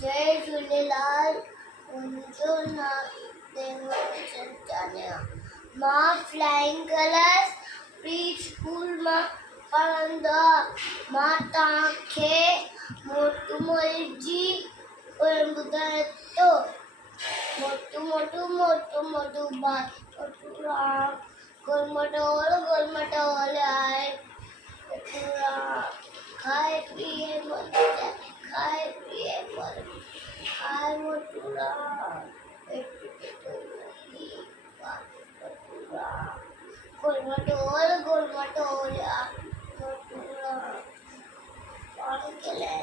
जय झूलेलाल। मुंहिंजो नाम देवांश जनजानी आहे। मां फ्लाइंग कलर्स प्री स्कूल मां पढ़ंदो आहियां। मां तव्हांखे मोटू मोटू जी पोयम ॿुधायां थो। मोटू मोटू मोटू मोटू बाल मोटू राम, गोल मटोल आए मोटू राम। खाए पिए मर जाए, खाए पिए मर खाए मोटू राम। मोटू राम गोल मटोल आए मोटू राम। पानी के लिए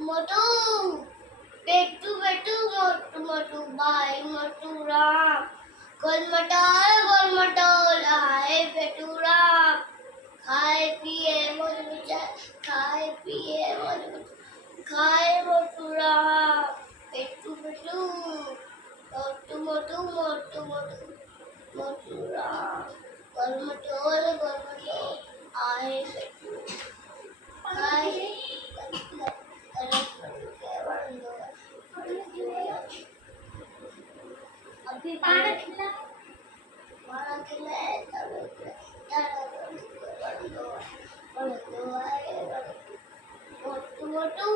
मोटू बेटू बेटू मोटू मोटू भाई मोटू राम। गोल मटोल आए बेटू राम। खाए पिए मर जाए, खाए पिए मर खाए मोटू राम। बेटू बेटू मोटू मोटू मोटू मोटू मोटू राम। गोल मटोल आए बेटू खाए अभी पाना खिलाए मोटू मोटू